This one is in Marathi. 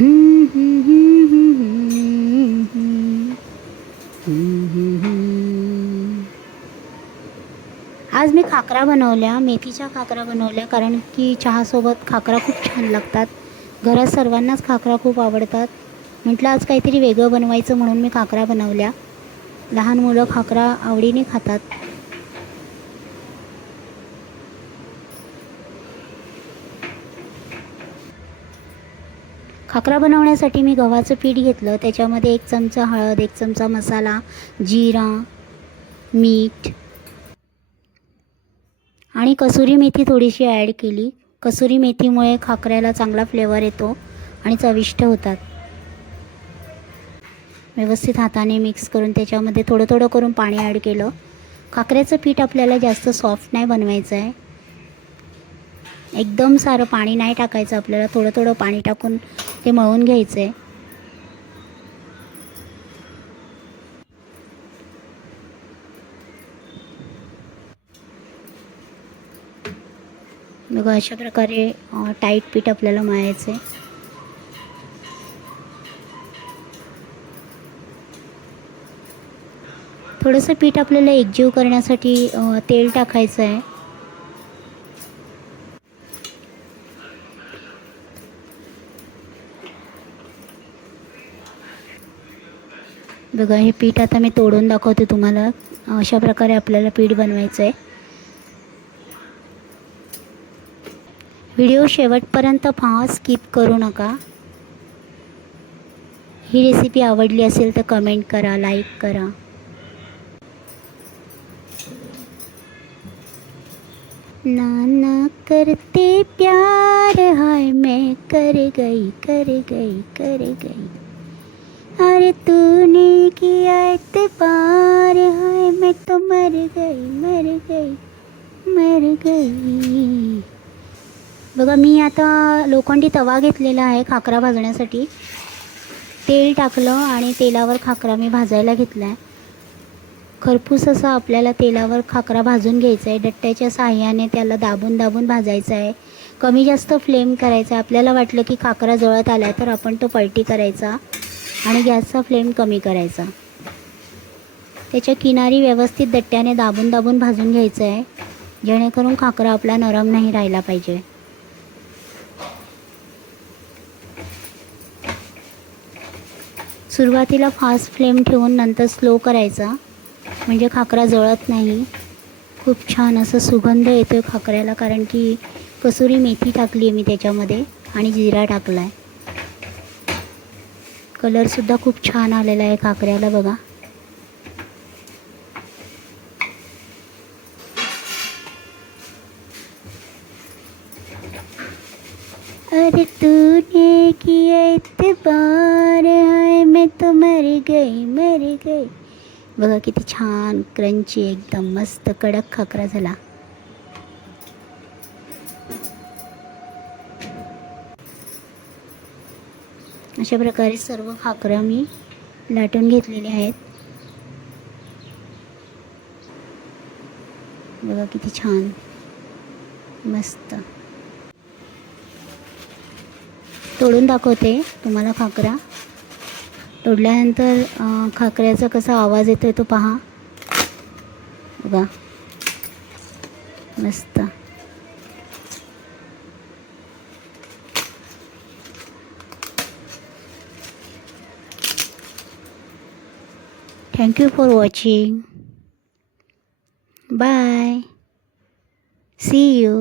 आज मी खाकरा बनवल्या, मेथीच्या खाकरा बनवल्या, कारण की चहासोबत खाकरा खूप छान लागतात. घरात सर्वांनाच खाकरा खूप आवडतात. म्हटलं आज काहीतरी वेगळं बनवायचं म्हणून मी खाकरा बनवल्या. लहान मुलं खाकरा आवडीने खातात. खाकरा बनवण्यासाठी मी गव्हाचं पीठ घेतलं. त्याच्यामध्ये 1 चमचा हळद, 1 चमचा मसाला, जिरा, मीठ आणि कसुरी मेथी थोडीशी ॲड केली. कसुरी मेथीमुळे खाकऱ्याला चांगला फ्लेवर येतो आणि चविष्ट होतात. व्यवस्थित हाताने मिक्स करून त्याच्यामध्ये थोडं थोडं करून पाणी ॲड केलं. खाकऱ्याचं पीठ आपल्याला जास्त सॉफ्ट नाही बनवायचं आहे. एकदम सारं पाणी नाही टाकायचं आपल्याला, थोडं थोडं पाणी टाकून ते मळून घ्यायचं आहे. बघा अशा प्रकारे टाईट पीठ आपल्याला मळायचं आहे. थोडंसं पीठ आपल्याला एकजीव करण्यासाठी तेल टाकायचं आहे. बघा हे पीठ आता मी तोडून दाखवते तुम्हाला. अशा प्रकारे आपल्याला पीठ बनवायचं आहे. व्हिडिओ शेवटपर्यंत पहा, स्किप करू नका. ही रेसिपी आवडली असेल तर कमेंट करा, लाईक करा. नाना करते प्यार, हाय मैं कर गई कर गई कर गई. अरे तूने किया एतबार, हाय मैं तो मर गई मर गई मर गई. बघा मी आता लोखंडी तवा घेतलेला आहे खाकरा भाजण्यासाठी. तेल टाकलं आणि तेलावर खाकरा मी भाजायला घेतला आहे. खरपूस असा आपल्याला तेलावर खाकरा भाजून घ्यायचा आहे. डट्ट्याच्या साहाय्याने त्याला दाबून दाबून भाजायचं आहे. कमी जास्त फ्लेम करायचा आहे. आपल्याला वाटलं की खाकरा जळत आला तर आपण तो पलटी करायचा आणि गॅसचा फ्लेम कमी करायचा. त्याच्या किनारी व्यवस्थित डट्ट्याने दाबून दाबून भाजून घ्यायचं आहे, जेणेकरून खाकरा आपला नरम नाही राहिला पाहिजे. सुरुवातीला फास्ट फ्लेम ठेवून नंतर स्लो करायचा, म्हणजे खाकरा जळत नाही. खूप छान असं सुगंध येतो आहे खाकऱ्याला, कारण की कसुरी मेथी टाकली आहे मी त्याच्यामध्ये आणि जिरा टाकला आहे. कलरसुद्धा खूप छान आलेला आहे खाकऱ्याला बघा. अरे तूने किया एतबार, हाय मैं तो मर गई मर गई. बघा किती छान क्रंची, एकदम मस्त कडक खाकरा झाला. अशा प्रकारे सर्व खाकरा मी लाटून घेतलेले आहेत. बघा किती छान मस्त. तोडून दाखवते तुम्हाला खाकरा. तोडल्यानंतर खाकऱ्याचा कसा आवाज येतो तो पहा. बघा मस्त. Thank you for watching. Bye. See you.